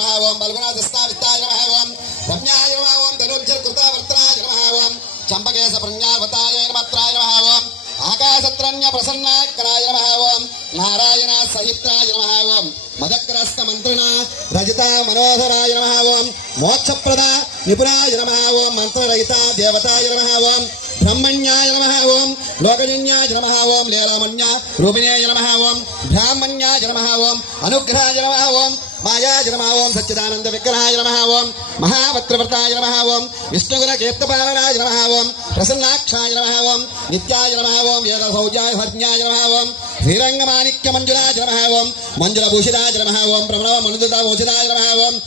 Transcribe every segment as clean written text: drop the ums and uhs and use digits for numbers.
ओम बलगुणादस्तावित्ताय नमः ओम रम्याय नमः ओम धनुर्जकृतावर्तनाय नमः ओम चंपकेश प्रज्ञावताय नमत्राय नमः ओम आकाशत्रण्य प्रसन्नाकराय नमः ओम नारायण सहिताय नमः ओम मदक्रस्त मंत्रणा रजता मनोहराय नमः ओम मोक्षप्रदा निपुणाय नमः ओम मंत्ररहिता देवताय नमः ओम ब्रह्मण्याय नमः ओम लोकजन्याय नमः ओम लीलामन्या रूपिण्याय नमः ओम ब्राह्मण्याय नमः ओम अनुग्रहाय नमः ओम मायाय नमः ओम सच्चिदानंद विग्रहाय नमः ओम महावक्रव्रताय नमः ओम विष्णुगुण कीर्तपालनाय नमः ओम प्रसन्नाक्षाय नमः ओम नित्याय नमः ओम वेदसौजाय हर्ण्याय नमः ओम श्रीरंगमाणिक्य मंजुलाय नमः ओम मंजुलभूषिताय नमः ओम प्रणव मनुदताभूषिताय नमः ओम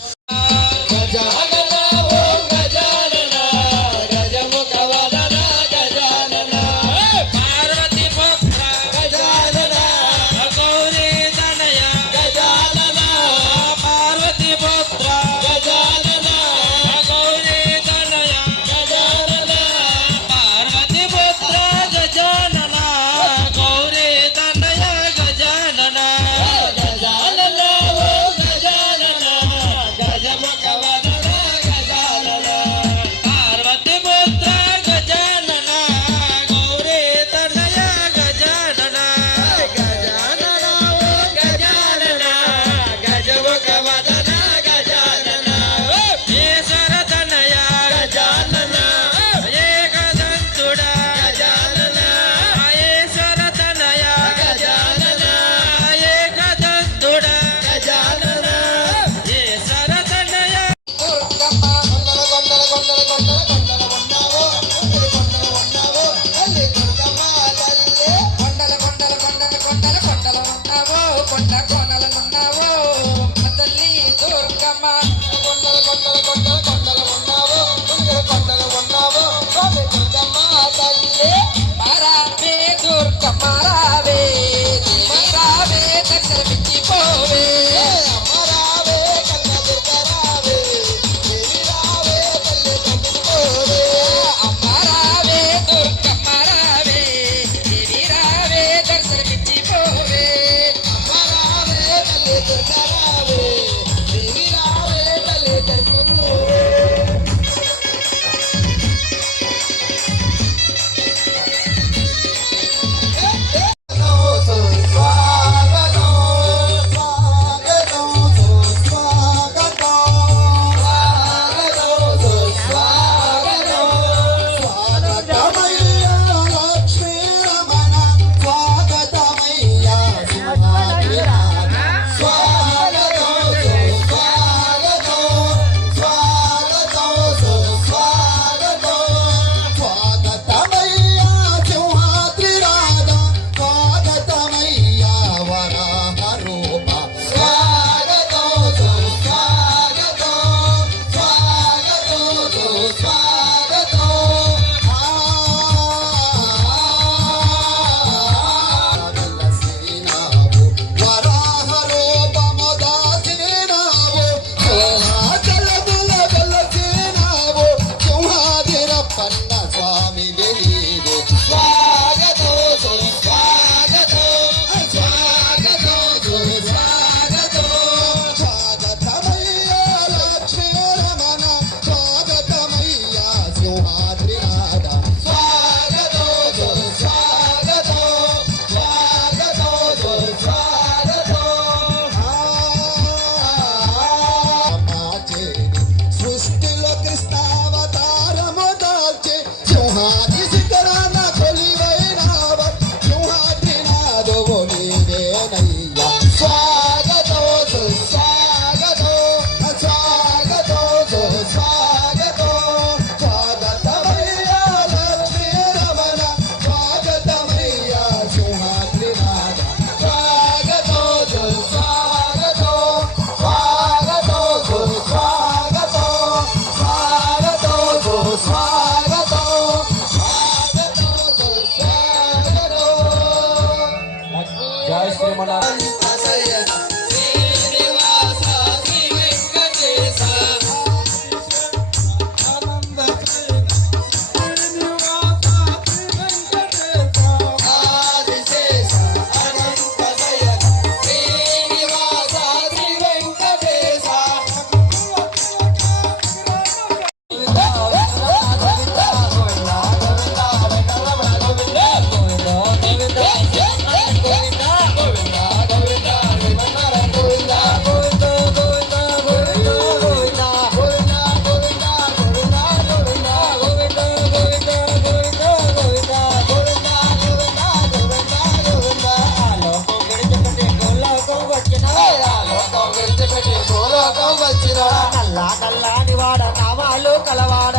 నల్లా నల్లాని వాడ నామాలు కలవాడ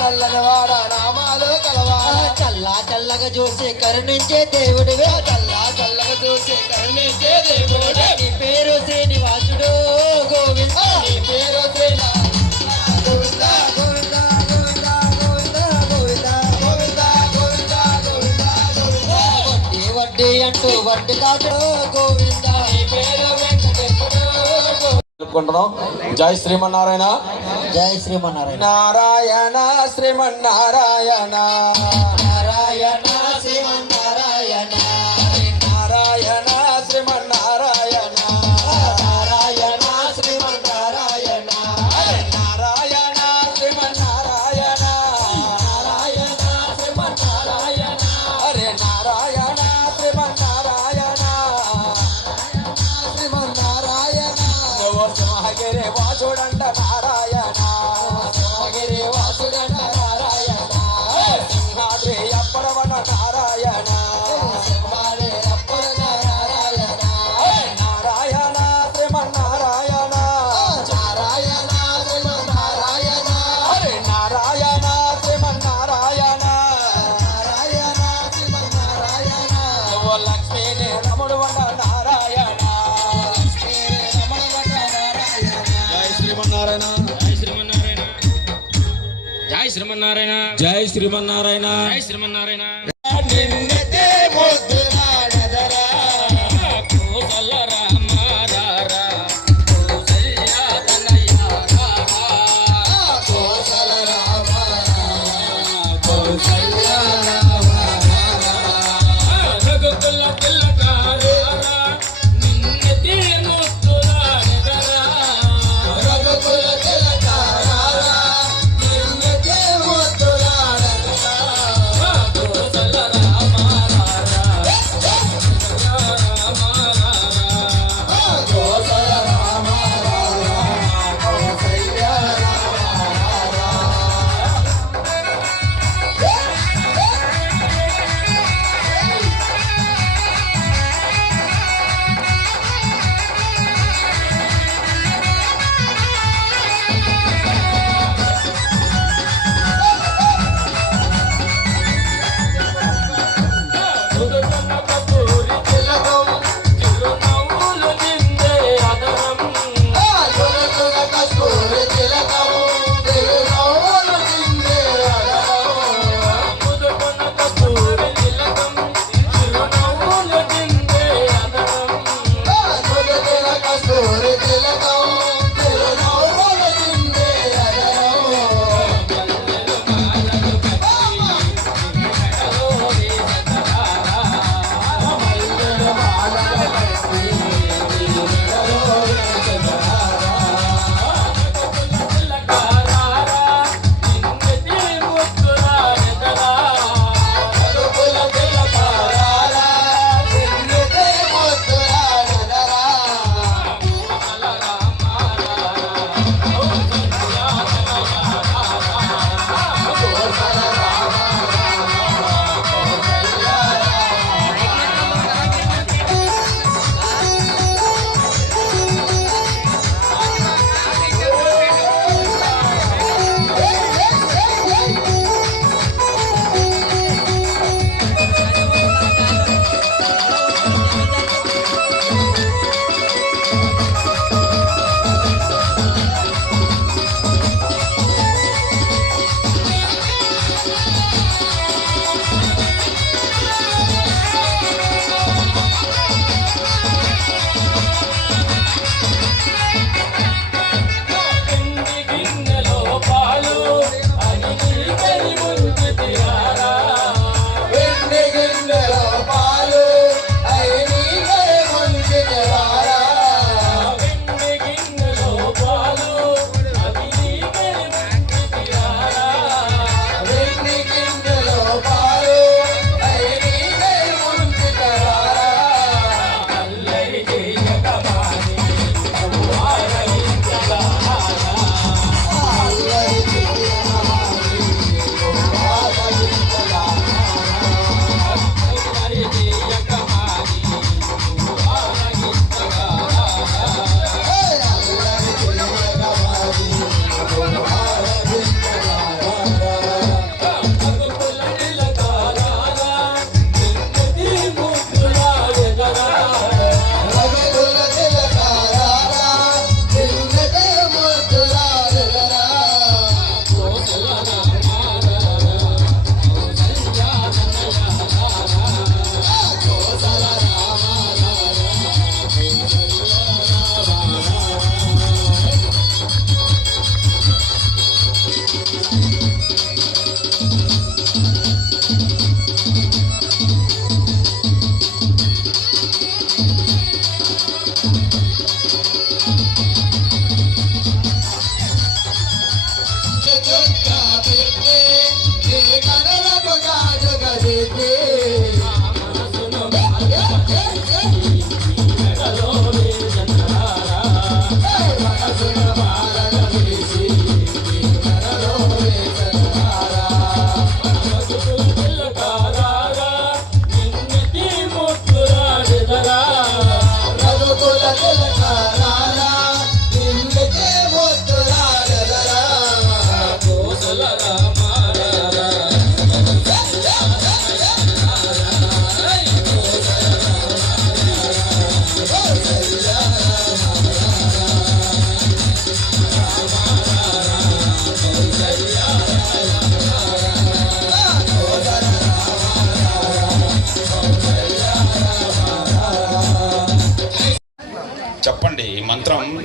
నల్లని వాడ నామాలు కలవాడ చల్లా చల్లగా చూసి కరుణించే దేవుడివే చల్లగా చూసి కరుణించే దేవుడే నీ పేరు శ్రీనివాసుడు గోవింద నీ పేరు గోవింద గోవింద గోవింద గోవింద గోవింద గోవింద గోవింద గోవింద గోవింద వడ్డీ వడ్డీ అంటూ వడ్డీ కాదు గోవింద నీ పేరు వెంకటేశ్వరుడు చెప్పుకుంటున్నాం. జై శ్రీమన్నారాయణ. జై శ్రీమన్నారాయణ. నారాయణ శ్రీమన్నారాయణ. నారాయణ శ్రీమన్నారాయణ. నారాయణ శ్రీమన్నారాయణ. నారాయణ శ్రీమన్నారాయణ. నారాయణ శ్రీమన్నారాయణ. నారాయణ శ్రీమన్నారాయణ. అరే నారాయణ శ్రీమన్నారాయణ. శ్రీమన్నారాయణ. నువ్వు సింహగిరి వాసుడంట నారాయణ. సింహగిరి వాసుడంట నారాయణ. సింహాద్రి అప్పడవన నారాయణ. సింహాద్రి అప్పడవన నారాయణ. నారాయణ శ్రీమన్నారాయణ. నారాయణ శ్రీమన్నారాయణ. అరే నారాయణ శ్రీమన్నారాయణ. నారాయణ శ్రీమన్నారాయణ. నువ్వు లక్ష్మీని రముడు వంట నారాయణ. జై శ్రీమన్నారాయణ. జై శ్రీమన్నారాయణ. జై శ్రీమన్నారాయణ. జై శ్రీమన్నారాయణ. నిన్నతే ముద్దులాడదరా. కోసల రామ రారా, కౌసల్య తనయ రారా. కోసల రామ కౌసల్య రఘుకుల తిలకారారా, నిన్నెతే ముద్దులాడెదరా. రఘుకుల తిలకారారా. నిన్నతే ముద్దులాడదరా. కోసల రామ రారా,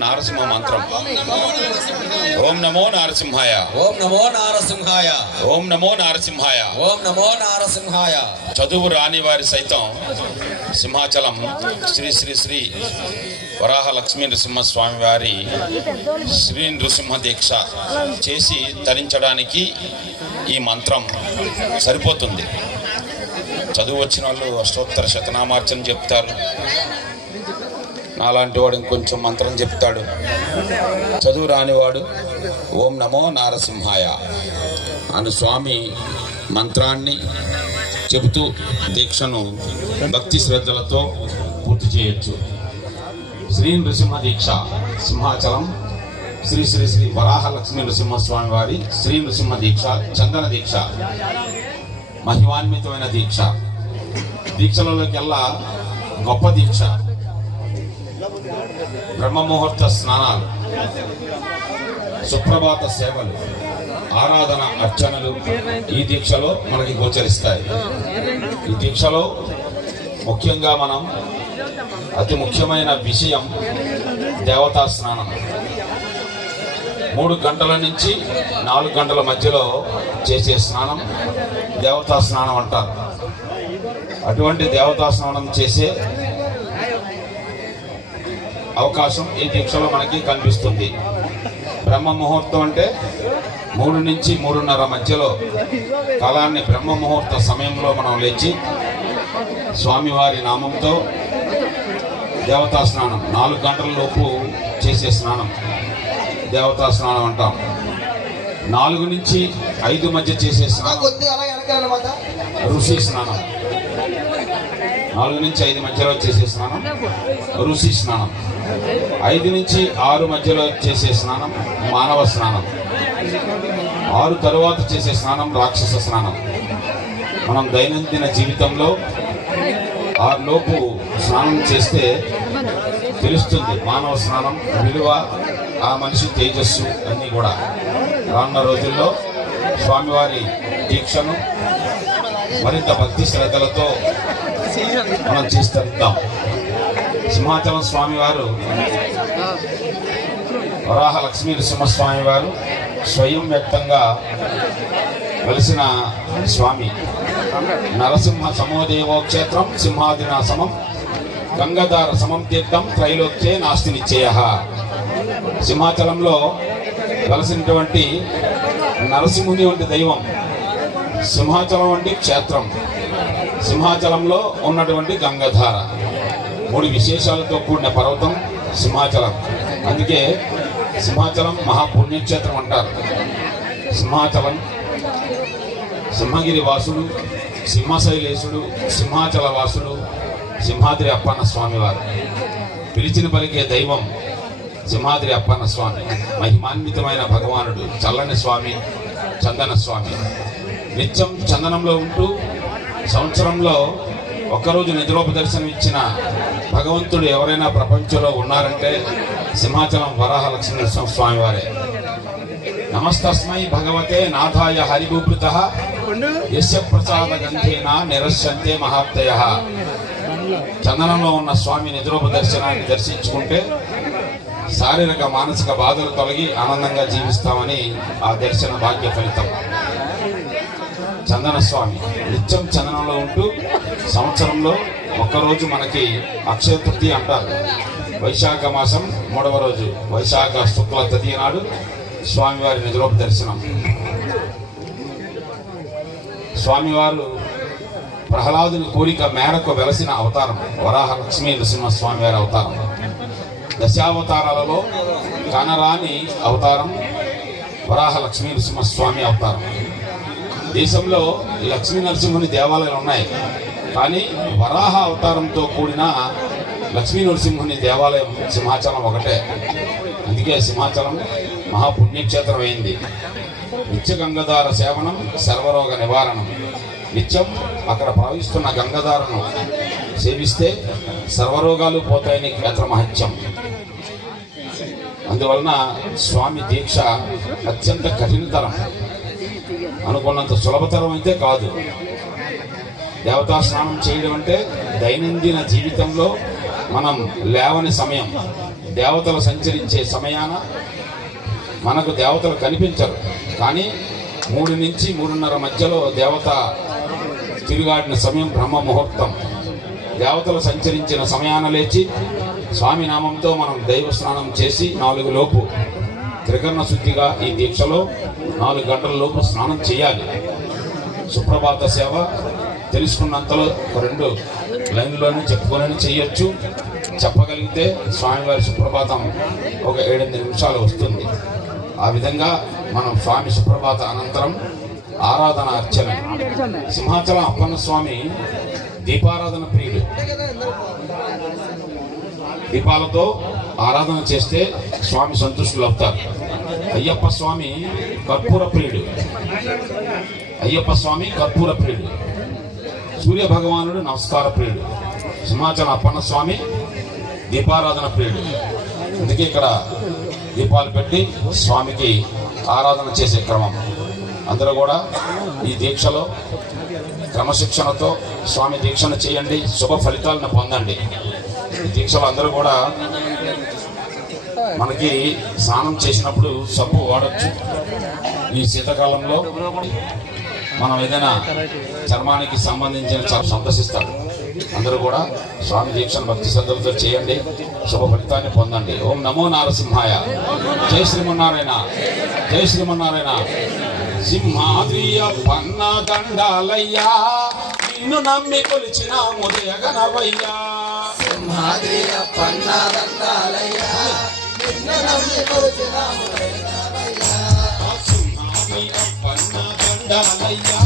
నారసింహ మంత్రం. ఓం నమో నారసింహాయ, ఓం నమో నారసింహాయ, ఓం నమో నారసింహాయ. ఓం నమో నారసింహాయ. చదువు రాని వారి సైతం సింహాచలం శ్రీ శ్రీ శ్రీ వరాహ లక్ష్మీ నృసింహస్వామి వారి శ్రీ నృసింహ దీక్ష చేసి తరించడానికి ఈ మంత్రం సరిపోతుంది. చదువు వచ్చిన వాళ్ళు అష్టోత్తర శతనామార్చన చెప్తారు, నాలాంటి వాడు ఇంకొంచెం మంత్రం చెప్తాడు. చదువు రానివాడు ఓం నమో నారసింహాయ అను స్వామి మంత్రాన్ని చెబుతూ దీక్షను భక్తి శ్రద్ధలతో పూర్తి చేయొచ్చు. శ్రీ నృసింహ దీక్ష సింహాచలం శ్రీ శ్రీ శ్రీ వరాహ లక్ష్మీ నృసింహస్వామి వారి శ్రీ నృసింహ దీక్ష చందన దీక్ష మహిమాన్వితమైన దీక్ష. దీక్షలలోకెల్లా గొప్ప దీక్ష. బ్రహ్మముహూర్త స్నానాలు, సుప్రభాత సేవలు, ఆరాధన అర్చనలు ఈ దీక్షలో మనకి గోచరిస్తాయి. ఈ దీక్షలో ముఖ్యంగా మనం అతి ముఖ్యమైన విషయం దేవతా స్నానం. 3 గంటల నుంచి 4 గంటల మధ్యలో చేసే స్నానం దేవతా స్నానం అంటారు. అటువంటి దేవతా స్నానం చేసే అవకాశం ఈ దీక్షలో మనకి కనిపిస్తుంది. బ్రహ్మ ముహూర్తం అంటే 3 నుంచి 3:30 మధ్యలో కాలాన్ని బ్రహ్మ ముహూర్త సమయంలో మనం లేచి స్వామివారి నామంతో దేవతా స్నానం 4 గంటల లోపు చేసే స్నానం దేవతా స్నానం అంటాం. 4 నుంచి 5 మధ్య చేసే స్నానం ఋషి స్నానం. 4 నుంచి 5 మధ్యలో చేసే స్నానం ఋషి స్నానం. 5 నుంచి 6 మధ్యలో చేసే స్నానం మానవ స్నానం. 6 తరువాత చేసే స్నానం రాక్షస స్నానం. మనం దైనందిన జీవితంలో 6 లోపు స్నానం చేస్తే తెలుస్తుంది మానవ స్నానం విలువ, ఆ మనిషి తేజస్సు అన్నీ కూడా. రానున్న రోజుల్లో స్వామివారి దీక్షను మరింత భక్తి శ్రద్ధలతో మనం చేస్తుంటాం. సింహాచలం స్వామివారు వరాహ లక్ష్మీ నృసింహస్వామి వారు స్వయం వ్యక్తంగా వెలిసిన స్వామి. నరసింహ సమోదేవో క్షేత్రం సింహాదినా సమం గంగాధార సమం తీర్థం త్రైలోక్యే నాస్తి నిశ్చయః. సింహాచలంలో వెలసినటువంటి నరసింహుని వంటి దైవం, సింహాచలం వంటి క్షేత్రం, సింహాచలంలో ఉన్నటువంటి గంగాధార, 3 విశేషాలతో కూడిన పర్వతం సింహాచలం. అందుకే సింహాచలం మహాపుణ్యక్షేత్రం అంటారు. సింహాచలం సింహగిరి వాసుడు, సింహశైలేశుడు, సింహాచల వాసుడు సింహాద్రి అప్పన్న స్వామివారు. పిలిచిన పలికే దైవం సింహాద్రి అప్పన్న స్వామి. మహిమాన్వితమైన భగవానుడు, చల్లని స్వామి, చందన స్వామి. నిత్యం చందనంలో ఉంటూ సంవత్సరంలో ఒక్కరోజు నిద్రోపదర్శనం ఇచ్చిన భగవంతుడు ఎవరైనా ప్రపంచంలో ఉన్నారంటే సింహాచలం వరాహ లక్ష్మీ నరసింహస్వామి వారే. నమస్తస్మై భగవతే నాథాయ హరిభూభృతః యస్య ప్రసాద గంధేన నిరస్యంతే మహాప్తయః. చందనంలో ఉన్న స్వామి నిద్రోపదర్శనాన్ని దర్శించుకుంటే శారీరక మానసిక బాధలు తొలగి ఆనందంగా జీవిస్తామని ఆ దర్శన భాగ్య ఫలితం. చందన స్వామి నిత్యం చందనంలో ఉంటూ సంవత్సరంలో ఒక్కరోజు మనకి అక్షయ తృతీయ అంటారు. వైశాఖ మాసం 3వ రోజు వైశాఖ శుక్ల తదియ నాడు స్వామివారి నిద్రోప దర్శనం. స్వామివారు ప్రహ్లాదుని కోరిక మేరకు వెలసిన అవతారం వరాహ లక్ష్మీ నృసింహస్వామి వారి అవతారం. దశావతారాలలో కానరాని అవతారం వరాహ లక్ష్మీ నృసింహస్వామి అవతారం. దేశంలో లక్ష్మీ నరసింహుని దేవాలయాలు ఉన్నాయి, కానీ వరాహ అవతారంతో కూడిన లక్ష్మీ నరసింహుని దేవాలయం సింహాచలం ఒకటే. అందుకే సింహాచలం మహాపుణ్యక్షేత్రం అయింది. నిత్య గంగాధార సేవనం సర్వరోగ నివారణం. నిత్యం అక్కడ ప్రవహిస్తున్న గంగాధారను సేవిస్తే సర్వరోగాలు పోతాయని క్షేత్ర మహత్యం. అందువలన స్వామి దీక్ష అత్యంత కఠినతరం. అనుకున్నంత సులభతరం అయితే కాదు. దేవతా స్నానం చేయడం అంటే దైనందిన జీవితంలో మనం లేవని సమయం, దేవతలు సంచరించే సమయాన మనకు దేవతలు కనిపించరు, కానీ 3 నుంచి 3:30 మధ్యలో దేవత తిరుగాడిన సమయం బ్రహ్మ ముహూర్తం. దేవతలు సంచరించిన సమయాన లేచి స్వామి నామంతో మనం దైవ స్నానం చేసి 4 లోపు త్రికరణ శుద్ధిగా ఈ దీక్షలో 4 గంటల లోపు స్నానం చేయాలి. సుప్రభాత సేవ తెలుసుకున్నంతలో 2 లైన్లోనే చెప్పుకొని చేయొచ్చు. చెప్పగలిగితే స్వామివారి సుప్రభాతం ఒక 7-8 నిమిషాలు వస్తుంది. ఆ విధంగా మనం స్వామి సుప్రభాత అనంతరం ఆరాధన అర్చన. సింహాచలం అప్పన్న స్వామి దీపారాధన ప్రియుడు. దీపాలతో ఆరాధన చేస్తే స్వామి సంతుష్టులు అవుతారు. అయ్యప్ప స్వామి కర్పూర ప్రియుడు. సూర్య భగవానుడు నమస్కార ప్రియుడు. సింహాచలం అప్పన్న స్వామి దీపారాధన ప్రియుడు. అందుకే ఇక్కడ దీపాలు పెట్టి స్వామికి ఆరాధన చేసే క్రమం. అందరూ కూడా ఈ దీక్షలో క్రమశిక్షణతో స్వామి దీక్షను చేయండి, శుభ ఫలితాలను పొందండి. ఈ దీక్షలో అందరూ కూడా మనకి స్నానం చేసినప్పుడు సబ్బు వాడచ్చు. ఈ శీతాకాలంలో మనం ఏదైనా చర్మానికి సంబంధించిన సందర్శిస్తాడు. అందరూ కూడా స్వామి దీక్షను భక్తి శ్రద్ధలతో చేయండి, శుభ ఫలితాన్ని పొందండి. ఓం నమో నారసింహాయ. జై శ్రీమన్నారాయణ, జై శ్రీమన్నారాయణ. సింహాద్రియ పన్న దండాలయ్యా, నిన్ను నమ్మి కొలిచిన ముదయగనవయ్యా. సింహాద్రియ పన్న దండాలయ్యా, నిన్ను నమ్మి కొలిచిన ముదయగనవయ్యా. సింహాద్రియ పన్న దండాలయ్యా,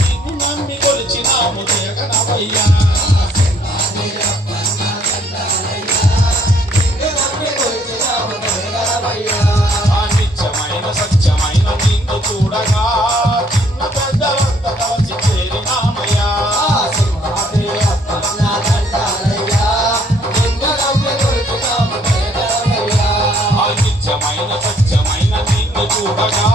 నిన్ను నమ్మి కొలిచిన ముదయగనవయ్యా. సింహాద్రియ పన్న దండాలయ్యా, నిన్ను నమ్మి కొలిచిన ముదయగనవయ్యా. నిత్యమైన సత్యమైన నిన్ను చూడగా చిన్న పెద్దలంత కలిసి చేరినామయ్యా. సింహాద్రియ పన్న దండాలయ్యా, నిన్ను నమ్మి కొలిచిన ముదయగనవయ్యా. నిత్యమైన సత్యమైన నిన్ను చూడగా